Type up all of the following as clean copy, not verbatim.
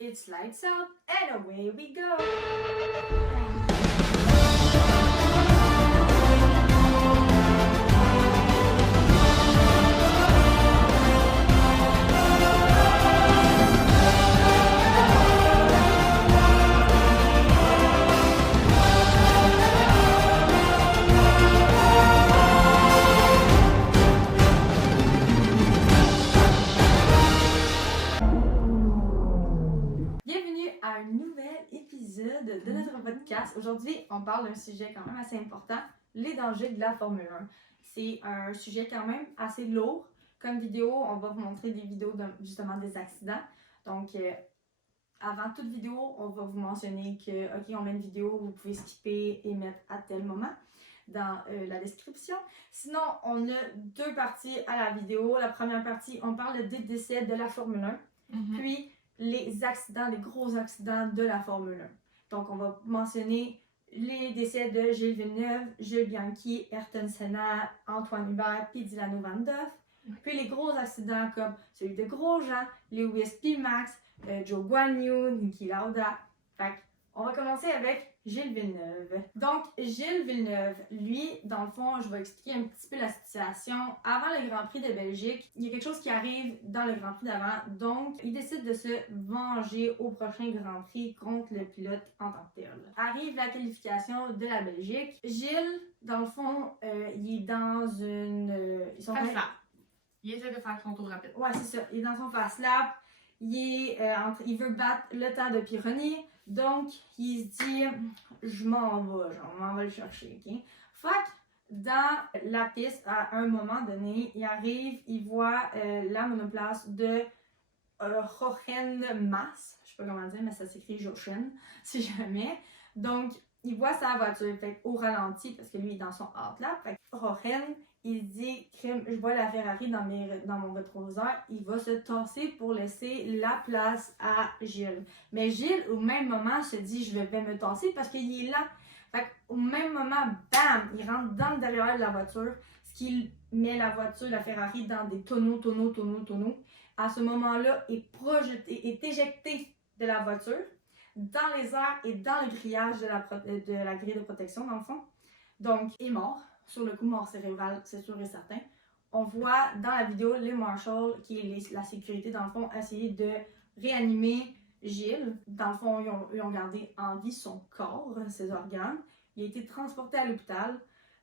It's lights out and away we go! Bienvenue à un nouvel épisode de notre podcast. Aujourd'hui, on parle d'un sujet quand même assez important, les dangers de la Formule 1. C'est un sujet quand même assez lourd. Comme vidéo, on va vous montrer des vidéos justement des accidents. Donc, avant toute vidéo, on va vous mentionner que, OK, on met une vidéo, vous pouvez skipper et mettre à tel moment dans la description. Sinon, on a deux parties à la vidéo. La première partie, on parle des décès de la Formule 1. Puis, les accidents, les gros accidents de la Formule 1. Donc, on va mentionner les décès de Gilles Villeneuve, Jules Bianchi, Ayrton Senna, Antoine Hubert, puis Dylan Van Duff. Puis les gros accidents comme celui de Grosjean, Lewis P. Max, Joe Guan Yu, Niki Lauda. Fait on va commencer avec Gilles Villeneuve. Donc, Gilles Villeneuve, lui, dans le fond, je vais expliquer un petit peu la situation. Avant le Grand Prix de Belgique, il y a quelque chose qui arrive dans le Grand Prix d'avant. Donc, il décide de se venger au prochain Grand Prix contre le pilote en tant que tel. Arrive la qualification de la Belgique. Gilles, dans le fond, il est dans une... Fast lap. Il essaie de faire son tour rapide. Ouais, c'est ça. Il est dans son fast lap. Il veut battre le temps de Pironi. Donc, il se dit, je m'en vais le chercher, ok? Fait que dans la piste, à un moment donné, il arrive, il voit la monoplace de Jochen Mass. Je sais pas comment dire, mais ça s'écrit Jochen, si jamais. Donc, il voit sa voiture, fait au ralenti, parce que lui, il est dans son hard-lap. Fait que Jochen, il dit, je vois la Ferrari dans mon rétroviseur, il va se tasser pour laisser la place à Gilles. Mais Gilles, au même moment, se dit, je vais me tasser parce qu'il est là. Fait qu'au même moment, bam, il rentre dans le derrière de la voiture, ce qui met la voiture, la Ferrari, dans des tonneaux. À ce moment-là, est éjecté de la voiture, dans les airs et dans le grillage de la grille de protection, dans le fond. Donc, il est mort. Sur le coup, mort cérébrale, c'est sûr et certain. On voit dans la vidéo les marshals, qui est la sécurité, dans le fond, essayer de réanimer Gilles. Dans le fond, ils ont gardé en vie son corps, ses organes. Il a été transporté à l'hôpital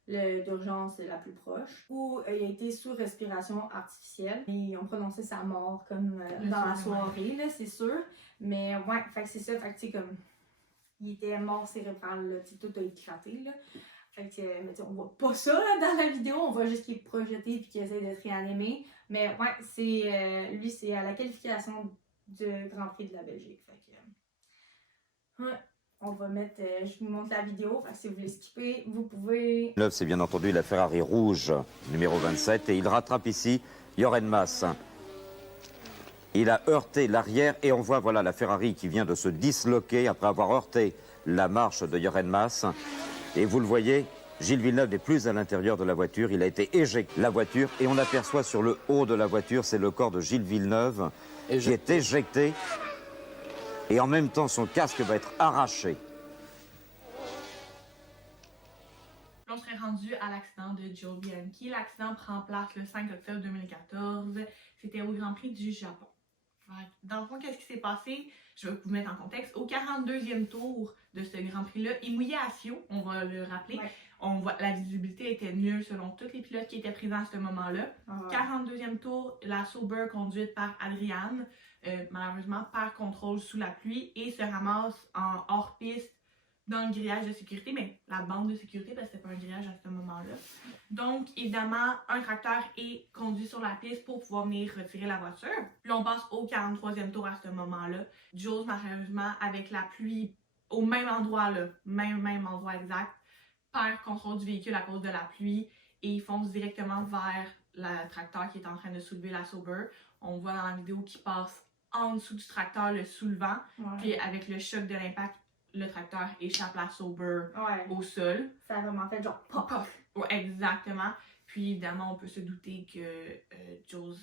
d'urgence la plus proche, où il a été sous respiration artificielle. Et ils ont prononcé sa mort comme dans la soirée, là, c'est sûr. Mais ouais, fait que c'est ça, fait que tu sais, comme il était mort cérébral, là, tout a éclaté, là. Fait que, mais on voit pas ça là, dans la vidéo, on voit juste qu'il est projeté et qu'il essaie d'être réanimé. Mais ouais, lui, c'est à la qualification du Grand Prix de la Belgique. Fait que, ouais, on va mettre, je vous montre la vidéo, fait que si vous voulez skipper, vous pouvez. C'est bien entendu la Ferrari rouge, numéro 27, et il rattrape ici Jochen Mass. Il a heurté l'arrière et on voit voilà la Ferrari qui vient de se disloquer après avoir heurté la marche de Jochen Mass. Et vous le voyez, Gilles Villeneuve n'est plus à l'intérieur de la voiture, il a été éjecté de la voiture et on aperçoit sur le haut de la voiture, c'est le corps de Gilles Villeneuve qui est éjecté et en même temps son casque va être arraché. On serait rendu à l'accident de Joe Bianchi. L'accident prend place le 5 octobre 2014. C'était au Grand Prix du Japon. Dans le fond, qu'est-ce qui s'est passé? Je vais vous mettre en contexte. Au 42e tour de ce Grand Prix-là, il mouillait à Sio, on va le rappeler. Ouais. On voit, la visibilité était nulle selon tous les pilotes qui étaient présents à ce moment-là. 42e tour, la Sauber conduite par Adrian, malheureusement perd contrôle sous la pluie et se ramasse en hors-piste dans le grillage de sécurité, mais la bande de sécurité, parce que c'était pas un grillage à ce moment-là. Donc, évidemment, un tracteur est conduit sur la piste pour pouvoir venir retirer la voiture. Puis on passe au 43e tour à ce moment-là. Jules, malheureusement, avec la pluie au même endroit, là, même endroit exact, perd contrôle du véhicule à cause de la pluie et il fonce directement vers le tracteur qui est en train de soulever la Sauber. On voit dans la vidéo qu'il passe en dessous du tracteur, le soulevant, puis avec le choc de l'impact, le tracteur échappe la Sauber au sol. Ça a vraiment fait genre pop. Ouais, exactement. Puis évidemment, on peut se douter que Jules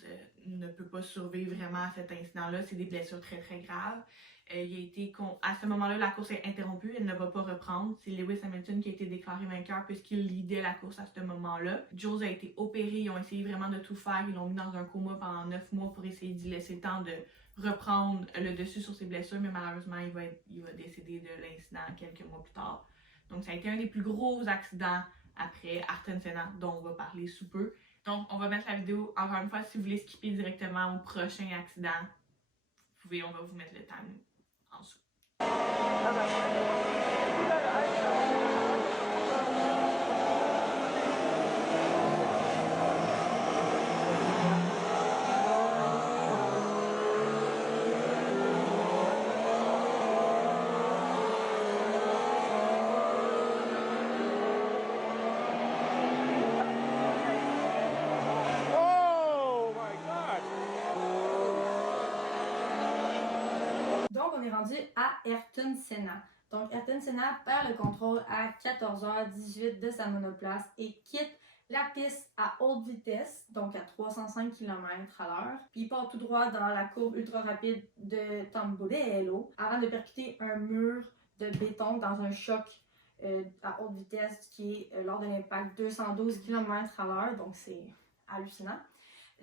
ne peut pas survivre vraiment à cet incident-là. C'est des blessures très très graves. À ce moment-là, la course est interrompue, elle ne va pas reprendre. C'est Lewis Hamilton qui a été déclaré vainqueur puisqu'il leadait la course à ce moment-là. Jules a été opéré, ils ont essayé vraiment de tout faire. Ils l'ont mis dans un coma pendant 9 mois pour essayer d'y laisser le temps de reprendre le dessus sur ses blessures, mais malheureusement, il va décéder de l'incident quelques mois plus tard. Donc, ça a été un des plus gros accidents après Ayrton Senna, dont on va parler sous peu. Donc, on va mettre la vidéo, encore une fois, si vous voulez skipper directement au prochain accident, on va vous mettre le time en dessous. Donc, on est rendu à Ayrton Senna. Donc, Ayrton Senna perd le contrôle à 14h18 de sa monoplace et quitte la piste à haute vitesse, donc à 305 km/h. Puis il part tout droit dans la courbe ultra rapide de Tamburello avant de percuter un mur de béton dans un choc à haute vitesse qui est lors de l'impact 212 km/h. Donc, c'est hallucinant.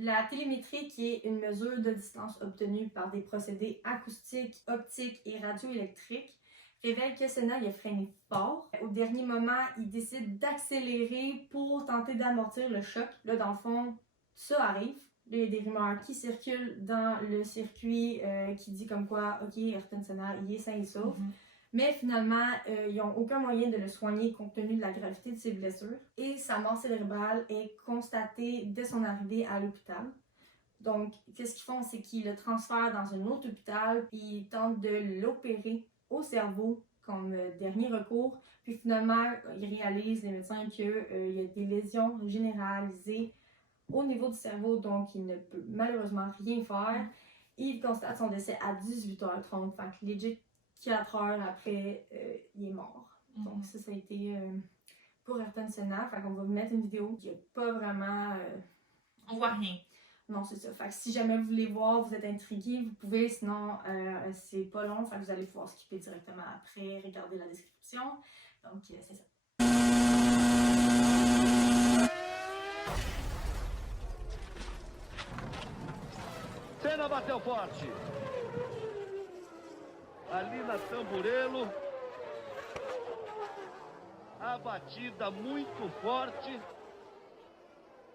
La télémétrie, qui est une mesure de distance obtenue par des procédés acoustiques, optiques et radioélectriques, révèle que Senna a freiné fort. Au dernier moment, il décide d'accélérer pour tenter d'amortir le choc. Là, dans le fond, ça arrive. Là, il y a des rumeurs qui circulent dans le circuit qui dit comme quoi, OK, Ayrton Senna, il est sain et sauf. Mais finalement, ils n'ont aucun moyen de le soigner compte tenu de la gravité de ses blessures. Et sa mort cérébrale est constatée dès son arrivée à l'hôpital. Donc, qu'est-ce qu'ils font? C'est qu'ils le transfèrent dans un autre hôpital, puis ils tentent de l'opérer au cerveau comme dernier recours. Puis finalement, ils réalisent, les médecins, qu'il y a des lésions généralisées au niveau du cerveau, donc il ne peut malheureusement rien faire. Il constate son décès à 18h30, fait que legit 4 heures après, il est mort. Donc ça a été pour Ayrton Senna. Fait qu'on va vous mettre une vidéo qui n'a pas vraiment... On voit rien. Non, c'est ça. Fait que si jamais vous voulez voir, vous êtes intrigué, vous pouvez. Sinon, c'est pas long. Fait que vous allez pouvoir skipper directement après, regarder la description. Donc, c'est ça. Senna bateu forte. Ali na Tamburello. A batida muito forte.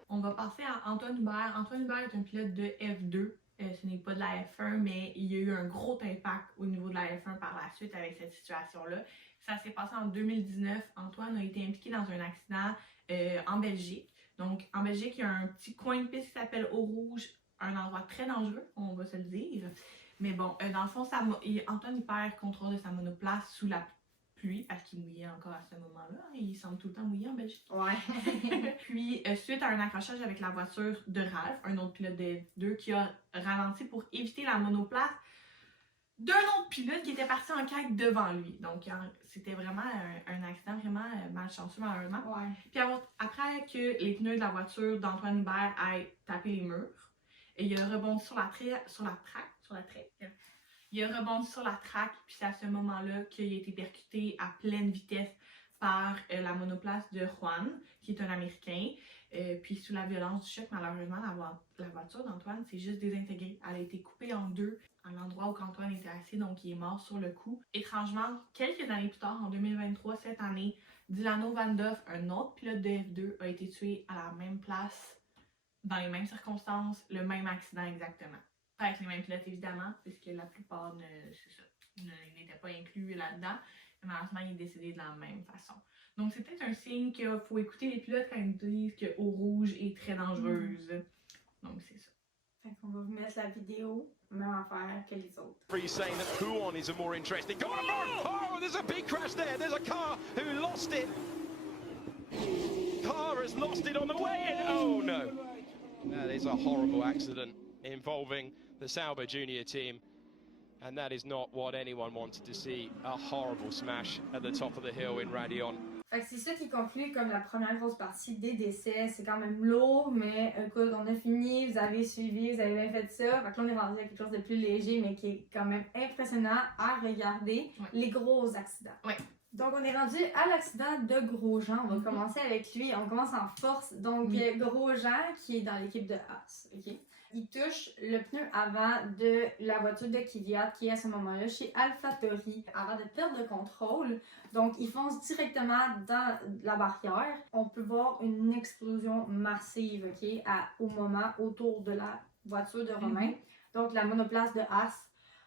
On va passer à Antoine Hubert. Antoine Hubert est un pilote de F2. Ce n'est pas de la F1, mais il y a eu un gros impact au niveau de la F1 par la suite avec cette situation-là. Ça s'est passé en 2019. Antoine a été impliqué dans un accident en Belgique. Donc, en Belgique, il y a un petit coin de piste qui s'appelle Eau-Rouge, un endroit très dangereux, on va se le dire. Mais bon, dans le fond, Antoine il perd contrôle de sa monoplace sous la pluie parce qu'il mouillait encore à ce moment-là. Il semble tout le temps mouillé en Belgique. Ouais. Puis, suite à un accrochage avec la voiture de Ralph, un autre pilote de F2 qui a ralenti pour éviter la monoplace d'un autre pilote qui était parti en quête devant lui. Donc, c'était vraiment un accident vraiment malchanceux, malheureusement. Ouais. Puis, après que les pneus de la voiture d'Antoine Hubert aient tapé les murs, il a rebondi sur la track. Il a rebondi sur la track, puis c'est à ce moment-là qu'il a été percuté à pleine vitesse par la monoplace de Juan, qui est un Américain. Puis sous la violence du choc, malheureusement, la voiture d'Antoine s'est juste désintégrée. Elle a été coupée en deux à l'endroit où Antoine était assis, donc il est mort sur le coup. Étrangement, quelques années plus tard, en 2023, cette année, Dilano Van Doff, un autre pilote de F2, a été tué à la même place, dans les mêmes circonstances, le même accident exactement. Pas avec les mêmes pilotes évidemment, puisque la plupart n'étaient pas inclus là-dedans. Mais malheureusement, il est décédé de la même façon. Donc c'est peut-être un signe qu'il faut écouter les pilotes quand ils disent que Eau-Rouge est très dangereuse. Donc c'est ça. Fait qu'on va vous mettre la vidéo, même affaire que les autres. Free saying that Huon is a more interesting. Go on! Oh, there's a big crash there. There's a car who lost it. Car has lost it on the way in. Oh no! That is a horrible accident involving the Sauber Junior team, and that is not what anyone wanted to see. A horrible smash at the top of the hill in Raidillon. Fait que c'est ça qui conclut comme la première grosse partie des décès. C'est quand même lourd, mais écoute, on a fini, vous avez suivi, vous avez bien fait ça. Fait que là, on est rendu à quelque chose de plus léger, mais qui est quand même impressionnant à regarder. Ouais. Les gros accidents. Ouais. Donc, on est rendu à l'accident de Grosjean. On va commencer avec lui. On commence en force. Donc, Grosjean, qui est dans l'équipe de Haas. OK? Il touche le pneu avant de la voiture de Kvyat, qui est à ce moment-là chez AlphaTauri, avant de perdre le contrôle. Donc, il fonce directement dans la barrière. On peut voir une explosion massive, OK, au moment autour de la voiture de Romain. Donc, la monoplace de Haas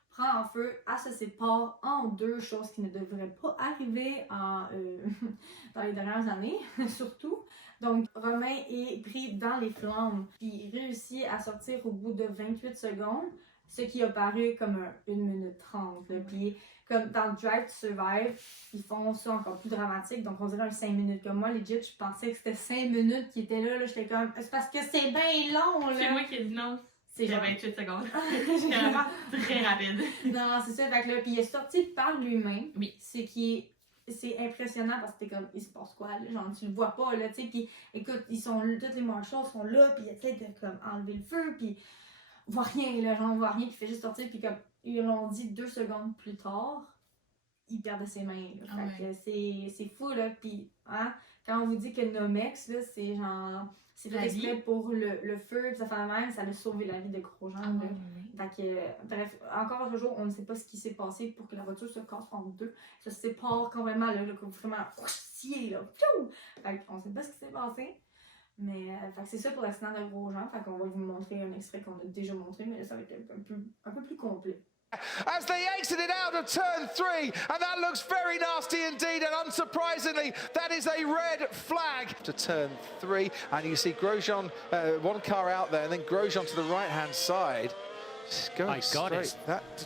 prend en feu, elle se sépare en deux, choses qui ne devraient pas arriver dans les dernières années, surtout. Donc, Romain est pris dans les flammes, puis il réussit à sortir au bout de 28 secondes, ce qui a paru comme 1 minute 30. Là. Puis, comme dans Drive to Survive, ils font ça encore plus dramatique, donc on dirait un 5 minutes. Comme moi, legit, je pensais que c'était 5 minutes qui étaient là, j'étais comme, c'est parce que c'est bien long, là! C'est moi qui ai dit non. C'est J'ai genre 28 secondes. C'est vraiment très rapide. Non, c'est ça. Fait que là, puis il est sorti par lui-même. Oui. C'est impressionnant parce que t'es comme, il se passe quoi, là? Genre, tu le vois pas, là, tu sais. Puis écoute, toutes les marshals sont là, puis ils essaient de comme enlever le feu, puis on voit rien, là. Genre, on voit rien, puis il fait juste sortir, puis comme ils l'ont dit 2 secondes plus tard, il perd de ses mains, là. Fait que c'est fou, là. Puis, hein, quand on vous dit que Nomex, là, c'est genre. C'est fait exprès pour le feu, puis ça fait même, ça a sauvé la vie de Grosjean. Fait que, bref, encore un jour, on ne sait pas ce qui s'est passé pour que la voiture se casse en deux. Ça se sépare complètement, là, vraiment, scié, là. Fait qu'on ne sait pas ce qui s'est passé. Mais, fait que c'est ça pour l'accident de Grosjean. Fait qu'on va vous montrer un extrait qu'on a déjà montré, mais là, ça va être un peu plus complet. As they exited out of turn 3, and that looks very nasty indeed, and unsurprisingly, that is a red flag to turn 3, and you see Grosjean, one car out there, and then Grosjean to the right-hand side. Going My God, it's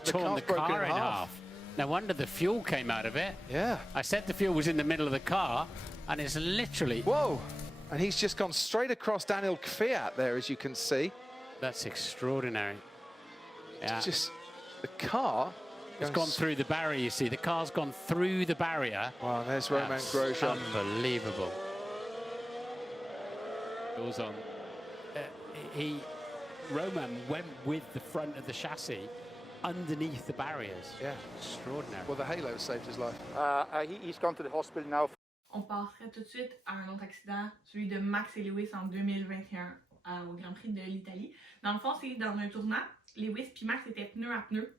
torn the car in half. No wonder the fuel came out of it. Yeah. I said the fuel was in the middle of the car, and it's literally... Whoa! And he's just gone straight across Daniel Kvyat there, as you can see. That's extraordinary. Yeah. It's just... The car has gone through the barrier, you see. The car's gone through the barrier. Wow, there's Romain Grosjean. Unbelievable. Goes on. Romain went with the front of the chassis underneath the barriers. Yeah. Extraordinary. Well, the halo saved his life. He's gone to the hospital now. On passerait tout de suite à un autre accident, celui de Max et Lewis en 2021 au Grand Prix de l'Italie. Dans le fond, c'est dans un tournant. Lewis puis Max étaient pneu à pneu,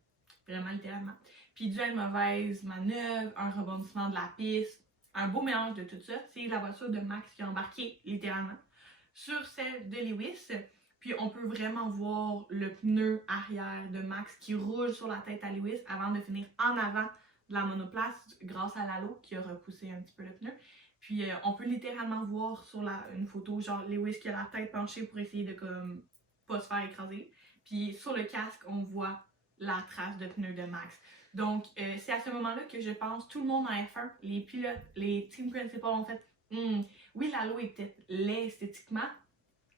vraiment littéralement. Puis dû à une mauvaise manœuvre, un rebondissement de la piste, un beau mélange de tout ça, c'est la voiture de Max qui a embarqué littéralement sur celle de Lewis. Puis on peut vraiment voir le pneu arrière de Max qui roule sur la tête à Lewis avant de finir en avant de la monoplace grâce à l'halo qui a repoussé un petit peu le pneu. Puis on peut littéralement voir sur une photo genre Lewis qui a la tête penchée pour essayer de comme pas se faire écraser. Puis sur le casque, on voit la trace de pneu de Max. Donc, c'est à ce moment-là que je pense tout le monde en F1, les pilotes, les team principals ont fait oui, l'halo est peut-être laid esthétiquement,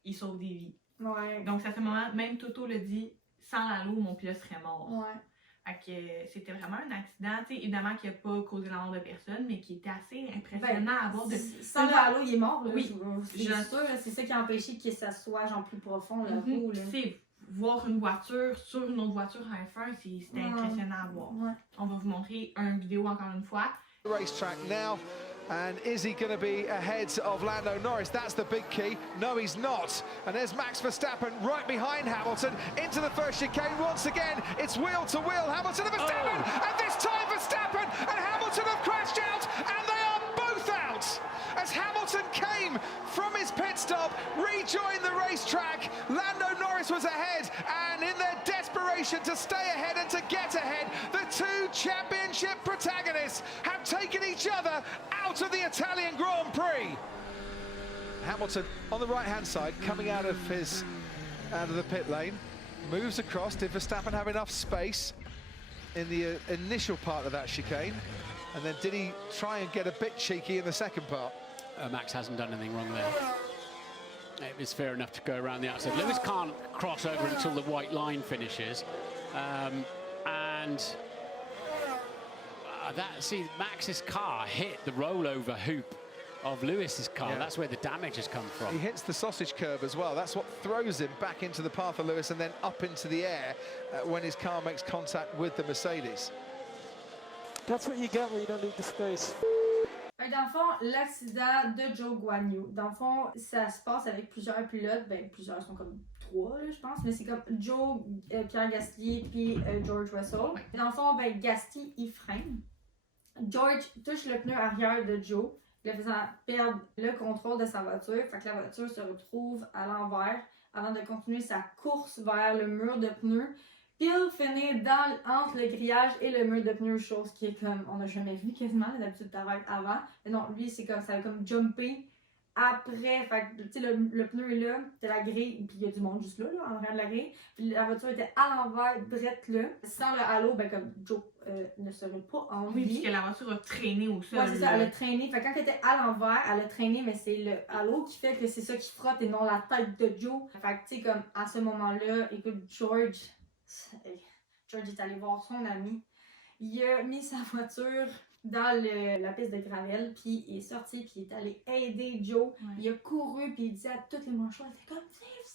il sauve des vies. Ouais. Donc, c'est à ce moment, même Toto le dit, sans l'halo, mon pilote serait mort. Ouais. Fait que c'était vraiment un accident, tu sais, évidemment qui n'a pas causé la mort de personne, mais qui était assez impressionnant à voir. Sans le halo, il est mort, là. Oui. C'est sûr, c'est ça qui a empêché que ça soit genre plus profond, la roue, là. C'est voir une voiture sur une autre voiture en F1, c'était impressionnant à voir. Ouais. On va vous montrer une vidéo encore une fois. Racetrack now. And is he going to be ahead of Lando Norris? That's the big key. No, he's not. And there's Max Verstappen right behind Hamilton into the first chicane. Once again, it's wheel to wheel. Hamilton and Verstappen. And this time Verstappen and Hamilton have crashed out. And they are both out. As Hamilton came from his pit stop, rejoined the racetrack. Lando Norris was ahead. And in their desperation to stay ahead and to get ahead, the two championship protagonists have taken each other out of the Italian Grand Prix. Hamilton on the right-hand side, coming out of the pit lane, moves across. Did Verstappen have enough space in the initial part of that chicane? And then did he try and get a bit cheeky in the second part? Max hasn't done anything wrong there. It was fair enough to go around the outside. Lewis can't cross over until the white line finishes. See, Max's car hit the rollover hoop of Lewis's car. Yeah. That's where the damage has come from. He hits the sausage curb as well. That's what throws him back into the path of Lewis and then up into the air when his car makes contact with the Mercedes. That's what you get when you don't leave the space. Fait que dans le fond, l'accident de Zhou Guanyu, dans le fond, ça se passe avec plusieurs pilotes, ben plusieurs sont comme 3 là, je pense, mais c'est comme Joe, Pierre Gasly puis George Russell. Dans le fond, ben Gasly il freine. George touche le pneu arrière de Joe, le faisant perdre le contrôle de sa voiture. Fait que la voiture se retrouve à l'envers avant de continuer sa course vers le mur de pneus. Pile finit entre le grillage et le mur de pneus, chose qui est comme on n'a jamais vu quasiment. D'habitude, t'arrêtes avant. Mais non, lui, c'est comme ça a comme jumpé après. Fait que, tu sais, le pneu est là, t'as la grille, puis il y a du monde juste là, en arrière de la grille. Puis la voiture était à l'envers, drette là. Sans le halo, ben comme Joe ne serait pas en vie. Oui, puisque la voiture a traîné au sol. Ouais, c'est ça, elle a traîné. Fait que quand elle était à l'envers, elle a traîné, mais c'est le halo qui fait que c'est ça qui frotte et non la tête de Joe. Fait que, tu sais, comme à ce moment-là, écoute, George est allé voir son ami. Il a mis sa voiture dans la piste de gravel, puis il est sorti, puis il est allé aider Joe. Ouais. Il a couru, puis il disait à toutes les manchots, il était comme, vive ça.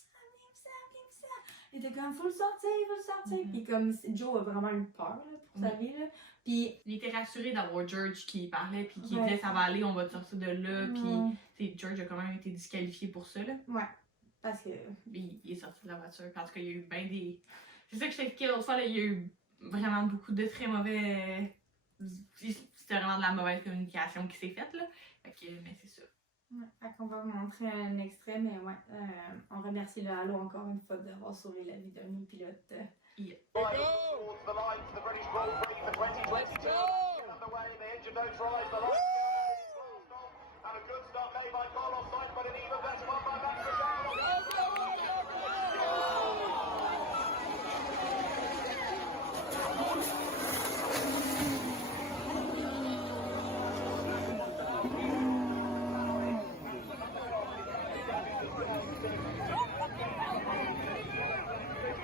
Il était comme, faut le sortir. Puis comme, Joe a vraiment eu peur là, pour sa vie. Là. Puis il était rassuré d'avoir George qui parlait, puis qui disait, ça va aller, on va te sortir de là. Puis George a quand même été disqualifié pour ça. Là. Ouais, parce que... Il est sorti de la voiture, parce qu'il y a eu bien des... C'est ça que je t'expliquais l'autre fois, là, il y a eu vraiment beaucoup de très mauvais... C'était vraiment de la mauvaise communication qui s'est faite, là. Fait que, mais c'est ça. Ouais, fait qu'on va vous montrer un extrait, mais ouais, on remercie le Halo encore une fois d'avoir sauvé la vie de nos pilotes. Yeah.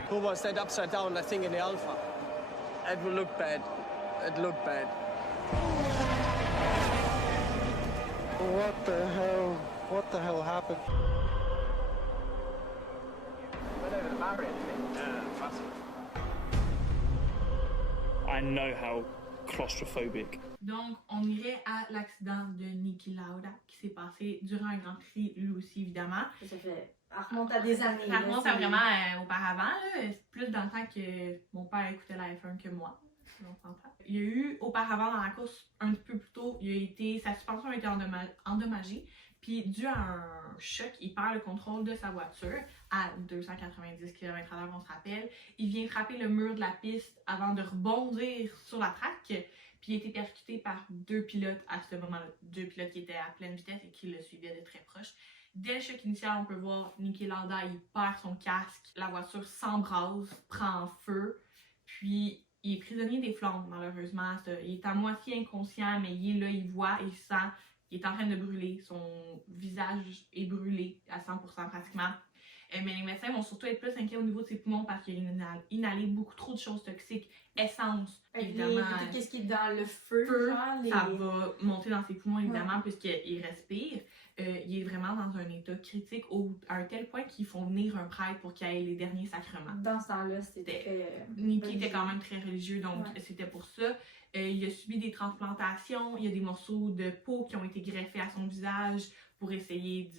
Who was that upside down, I think, in the Alpha? It will look bad. It looked bad. What the hell? What the hell happened? I know how claustrophobic. Donc, on irait à l'accident de Niki Lauda qui s'est passé durant un Grand Prix, lui aussi, évidemment. Ça fait... Ça remonte à des années. Ça remonte à vraiment auparavant, là, plus dans le temps que mon père écoutait la F1 que moi. On s'entend. Il y a eu auparavant dans la course, un petit peu plus tôt, sa suspension a été endommagée. Puis, dû à un choc, il perd le contrôle de sa voiture à 290 km/h, on se rappelle. Il vient frapper le mur de la piste avant de rebondir sur la track. Puis, il a été percuté par 2 pilotes à ce moment-là. 2 pilotes qui étaient à pleine vitesse et qui le suivaient de très proche. Dès le choc initial, on peut voir Niki Lauda, il perd son casque, la voiture s'embrase, prend en feu, puis il est prisonnier des flammes, malheureusement. Il est à moitié inconscient, mais il est là, il voit, il sent, il est en train de brûler, son visage est brûlé à 100% pratiquement. Mais les médecins vont surtout être plus inquiets au niveau de ses poumons parce qu'il a inhalé beaucoup trop de choses toxiques, essence, évidemment. Qu'est-ce qui est dans le feu, genre, ça va monter dans ses poumons, évidemment, puisqu'il respire. Il est vraiment dans un état critique à un tel point qu'ils font venir un prêtre pour qu'il ait les derniers sacrements. Dans ce temps-là, c'était... Niki était quand même très religieux, donc c'était pour ça. Il a subi des transplantations, il y a des morceaux de peau qui ont été greffés à son visage pour essayer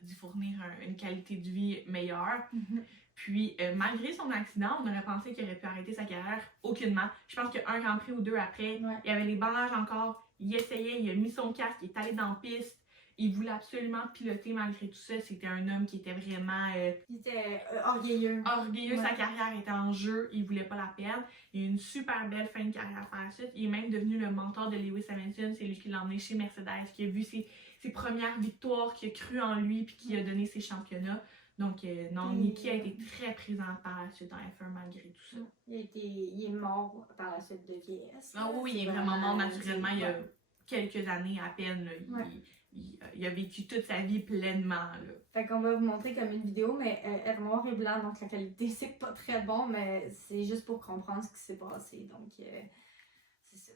d'y fournir une qualité de vie meilleure. Puis, malgré son accident, on aurait pensé qu'il aurait pu arrêter sa carrière. Aucunement. Je pense qu'un Grand Prix ou 2 après, il avait les bandages encore, il essayait, il a mis son casque, il est allé dans la piste. Il voulait absolument piloter malgré tout ça. C'était un homme qui était vraiment... il était orgueilleux. Sa carrière était en jeu. Il voulait pas la perdre. Il a eu une super belle fin de carrière par la suite. Il est même devenu le mentor de Lewis Hamilton. C'est lui qui l'a emmené chez Mercedes, qui a vu ses premières victoires, qui a cru en lui puis qui a donné ses championnats. Donc, Niki a été très présent par la suite en F1 malgré tout ça. Il est mort par la suite de vieillesse. Ah oui, il est vraiment mort naturellement il y a quelques années à peine. Là. Il a vécu toute sa vie pleinement. Là. Fait qu'on va vous montrer comme une vidéo, mais elle est noir et blanc, donc la qualité c'est pas très bon, mais c'est juste pour comprendre ce qui s'est passé. Donc, c'est ça.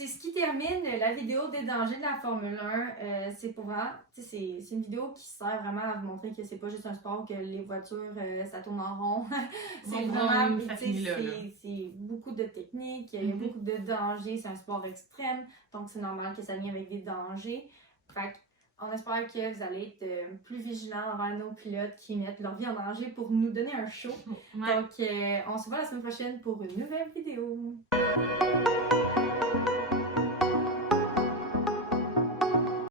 c'est ce qui termine la vidéo des dangers de la Formule 1. C'est pour vraiment, c'est une vidéo qui sert vraiment à vous montrer que c'est pas juste un sport, que les voitures, ça tourne en rond. C'est vraiment, c'est beaucoup de techniques, il y a beaucoup de dangers, c'est un sport extrême, donc c'est normal que ça vienne avec des dangers. Fait on espère que vous allez être plus vigilants envers nos pilotes qui mettent leur vie en danger pour nous donner un show. Ouais. Donc, on se voit la semaine prochaine pour une nouvelle vidéo.